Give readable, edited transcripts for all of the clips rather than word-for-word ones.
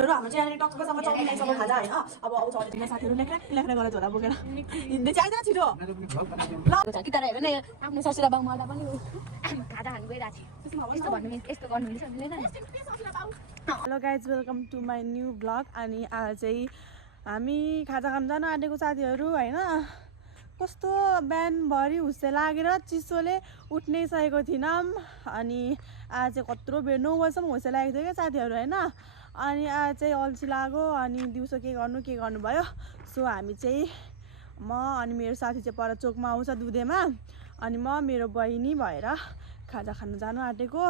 हाम्रो चाहिँ यहाँनिर टक्कसँग चाउमिन आइसक्यो खाजा होइन। अब आउँछ अलिकति साथीहरू लेख्रा गरेर झोला बोकेर हिँड्दै चाहिँ आइदैन छिटो ल कि तर हेर न आफ्नो ससुरा बाउ मर्दा पनि खाजा खानु गइरहेको छु यस्तो भन्नु यस्तो गर्नु मिल्छ मिल्दैन। Hello guys welcome to my new blog. अनि आज चाहिँ हामी खाजा खान जान आँटेको साथीहरू होइन। कस्तो बिहानभरि हुस्से लागेर चिसोले उठ्नै सकेको थिइनँ। अनि आज चाहिँ कत्रो बेर 9 बजीसम्म हुस्से लागेको थियो क्या साथीहरू होइन। अनि आज चाहिँ अल्छी लाग्यो अनि दिउँसो के गर्नु भयो। सो हामी चाहिँ म अनि मेरो साथी चाहिँ पर चोकमा आउँछ दुधेमा। अनि म मेरो बहिनी भएर खाजा खान जानु आँटेको।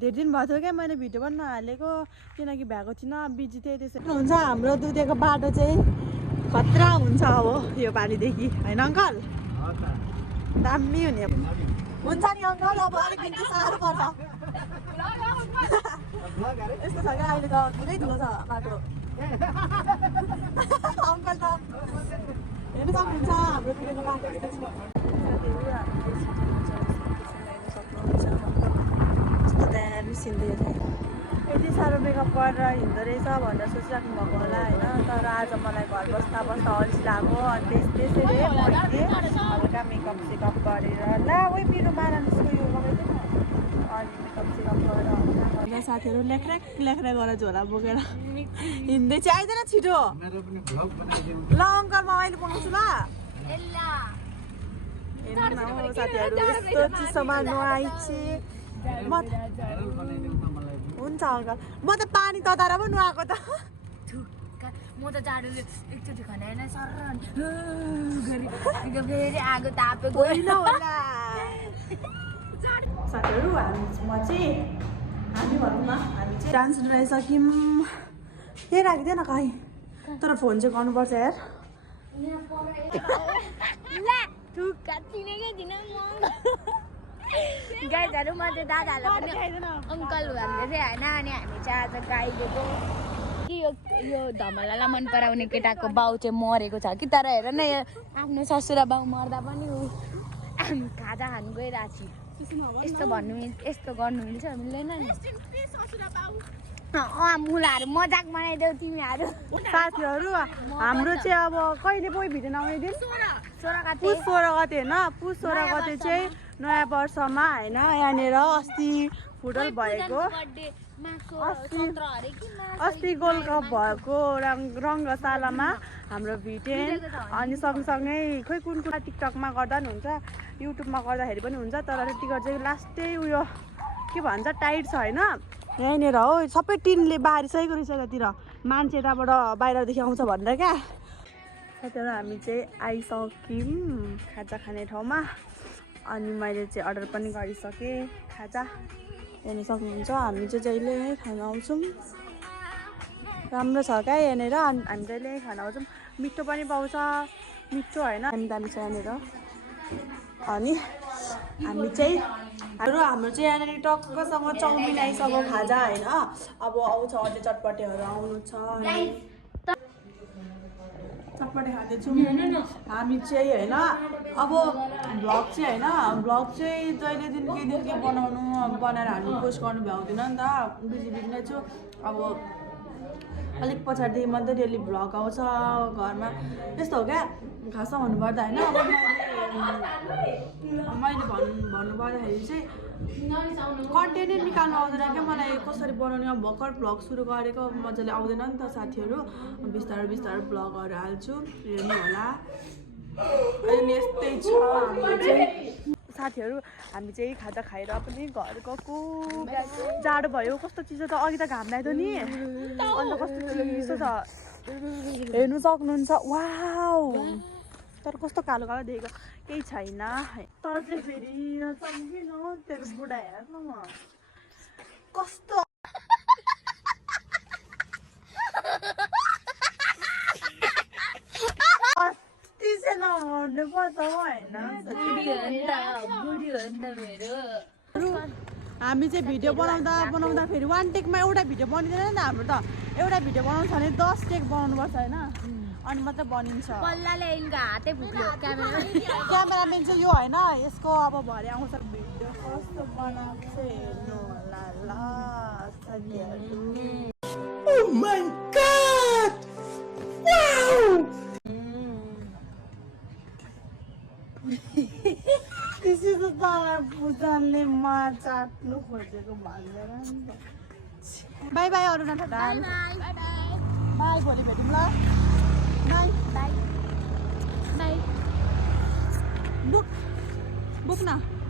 धेरै दिन भएको थियो क्या मैले भिडियो पनि नहालेको किनकि भ्याएको थिइनँ बिजी थिएँ। त्यसरी हुन्छ हाम्रो दुधेको बाटो चाहिँ खतरा हुन्छ अब यो पालिदेखि होइन अङ्कल। दामी हुने हुन्छ नि अङ्कल। अब अलिक दिन चाहिँ साह्रो पर्छ यस्तो छ क्या अहिले त पुरै ठुलो छ बाटो। अङ्कल त हेर्नु सक्नुहुन्छ हाम्रो दुधेको बाटो यस्तो छ। यस्तो दामी सिन्दै यति साह्रो मेकअप गरेर हिँड्दो रहेछ भनेर सोचिराख्नु भएको होला होइन। तर आज मलाई घर बस्दा अल्छी लाग्यो। अनि त्यसैले मैले हल्का मेकअप सेकअप गरेर ला ओइ मेरो माला निस्को यो लगाइदिनु। अनि मेकअप सेकअप गरेर साथीहरू लेख्रा गरेर झोला बोकेर हिँड्दै चाहिँ आइदैन छिटो ल अङ्कल म अहिले बनाउँछु ल। हेर्नु न हो साथीहरू यस्तो चिसोमा नुहाइछि म। हुन्छ अङ्कल म त पानी तताएर पो नुहाएको त। म त जाडोले एकचोटि खनाएन सर फेरि आगो तापेको होइन होला साथीहरू। हामी भनौँ न हामी चाहिँ डान्स डराइसक्यौँ। केही राखिदिएन कहीँ तर फोन चाहिँ गर्नुपर्छ यार। गाईहरू म चाहिँ दादाहरूलाई पनि अङ्कल भन्दै थिएँ होइन। अनि हामी चाहिँ आज गाई दिएको कि यो धमलालाई मन पराउने केटाको बाउ चाहिँ मरेको छ कि तर हेर न आफ्नो ससुरा बाउ मर्दा पनि खाजा खानु गइरहेको छु यस्तो भन्नु यस्तो गर्नु मिल्छ मिल्दैन नि। मुलाहरू मजाक बनाइदेऊ तिमीहरू। साथीहरू हाम्रो चाहिँ अब कहिले पो भिडियो नआउने दिन पुस 16 गते होइन। पुस 16 गते चाहिँ नयाँ वर्षमा होइन यहाँनिर अस्ति फुटबल भएको अस्ति गोल्ड कप भएको रङ्गशालामा हाम्रो भिटेन। अनि सँगसँगै खोइ कुन टिकटकमा गर्दा पनि हुन्छ युट्युबमा गर्दाखेरि पनि हुन्छ। तर टिकट चाहिँ लास्टै उयो के भन्छ टाइट छ होइन। यहीँनिर हो सबै टिनले बारिसकेको रहेछ यतातिर मान्छे यताबाट बाहिरदेखि आउँछ भनेर क्या। त्यहाँबाट हामी चाहिँ आइसक्यौँ खाजा खाने ठाउँमा। अनि मैले चाहिँ अर्डर पनि गरिसकेँ खाजा हेर्नु सक्नुहुन्छ। हामी चाहिँ जहिले खाना आउँछौँ राम्रो छ क्या यहाँनिर। हामी जहिले खाना आउँछौँ मिठो पनि पाउँछ मिठो होइन दामी छ यहाँनिर। अनि हाम्रो चाहिँ यहाँनिर टक्कसँग चाउमिन आइसक्यो खाजा होइन। अब आउँछ अझै चटपटेहरू आउनु छ चटपटे खाँदैछौँ हामी चाहिँ होइन। अब भ्लग चाहिँ जहिलेदेखि के बनाएर हामी पोस्ट गर्नु भ्याउँदैन नि त बिजी नै छु। अब अलिक पछाडिदेखि मात्रै डेली भ्लग आउँछ घरमा यस्तो हो क्या खासमा भन्नुपर्दा होइन। अब मैले भन्नुपर्दाखेरि चाहिँ कन्टेन्टै निकाल्नु आउँदैन क्या मलाई कसरी बनाउने। अब भर्खर भ्लग सुरु गरेको मजाले आउँदैन नि त साथीहरू। बिस्तारै भ्लगहरू हाल्छु हेर्नु होला। अनि यस्तै छ हाम्रो चाहिँ साथीहरू। हामी चाहिँ खाजा खाएर पनि घर गएको जाडो भयो कस्तो चिसो त अघि त घाम लाग्यो नि अन्त कस्तो चिसो छ हेर्नु सक्नुहुन्छ। वाउ तर कस्तो कालो कालो देखेको केही छैन तर चाहिँ फेरि तेरो बुढा हेर न कस्तो हामी चाहिँ भिडियो बनाउँदाखेरि 1 टेकमा एउटा भिडियो बनिँदैन नि त। हाम्रो त एउटा भिडियो बनाउँछ भने 10 टेक बनाउनुपर्छ होइन अनि मात्रै बनिन्छ। क्यामेराम्यान चाहिँ यो होइन यसको अब भरे आउँछ भिडियो कस्तो बनाएको हेर्नु होला ल साथीहरू। my god! Wow! त्यसै त तँलाई पुजानले मा चाट्नु खोजेको भन्दैन नि त by by Aruna Thatal by भोलि भेटौँ ल बाई बाई बाई बुक न